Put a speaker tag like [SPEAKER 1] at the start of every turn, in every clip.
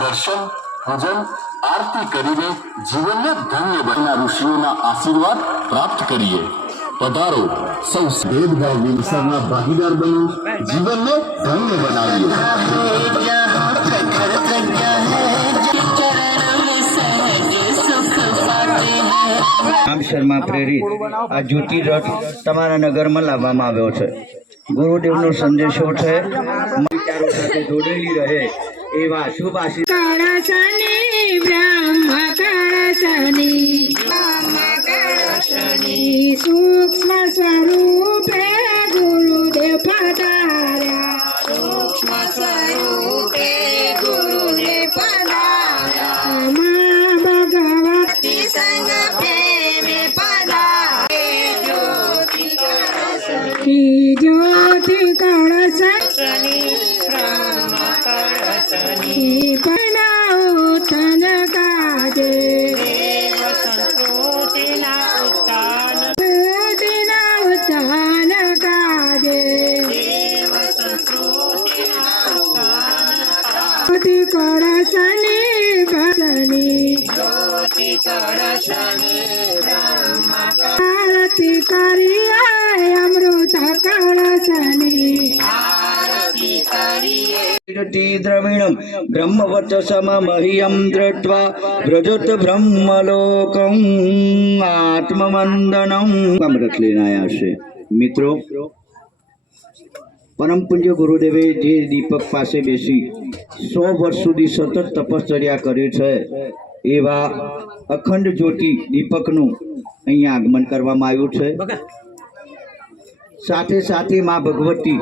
[SPEAKER 1] દર્શન, પૂજન, આરતી કરીને જીવનને ધન્ય બનના ઋષિઓના આશીર્વાદ પ્રાપ્ત કરીએ. પધારો સૌ ભેદભાવ વિરસરના ભાગીદાર બનો, જીવનને ધન્ય બનાવીએ.
[SPEAKER 2] રામ શર્મા પ્રેરિત આ જ્યોતિ રથ તમારા નગરમાં લાવવામાં આવ્યો છે. ગુરુદેવનો સંદેશો છે જોડેલી રહે એવા શુભ આશીર્વાદ.
[SPEAKER 3] સૂક્ષ્મ સ્વરૂપે ગુરુદેવ પધાર્યા. સૂક્ષ્મ કળશની બ્રહ્મ કળશની બનાવો તન કાજે દેવ સંસ્કૃતિના ઉત્થાન સંસ્કૃતિના ઉત્થાન કાજે દેવ સંસ્કૃતિના ઉત્થાન જ્યોતિ કળશની ભજની જ્યોતિ કળશની બ્રહ્મ આરતી કરીએ કરીએ
[SPEAKER 2] દ્રવિણમ બ્રહ્મવચસમ મહ્યમ દ્રષ્ટ્વા વ્રજત બ્રહ્મલોકમ આત્મવંદનમ અમૃત લઈને આવ્યા છે મિત્રો પરમ પૂજ્ય ગુરુદેવે જે દીપક પાસે બેસી સો વર્ષ સુધી સતત તપશ્ચર્યા કરી છે એવા અખંડ જ્યોતિ દીપકનું અહીંયા આગમન કરવામાં આવ્યું છે. સાથે સાથે મા ભગવતી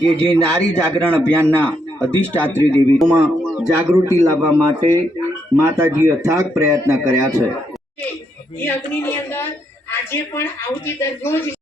[SPEAKER 2] કે જે નારી જાગરણ અભિયાનના અધિષ્ઠાત્રી દેવીમાં જાગૃતિ લાવવા માટે માતાજી અથાગ પ્રયત્ન કર્યા છે.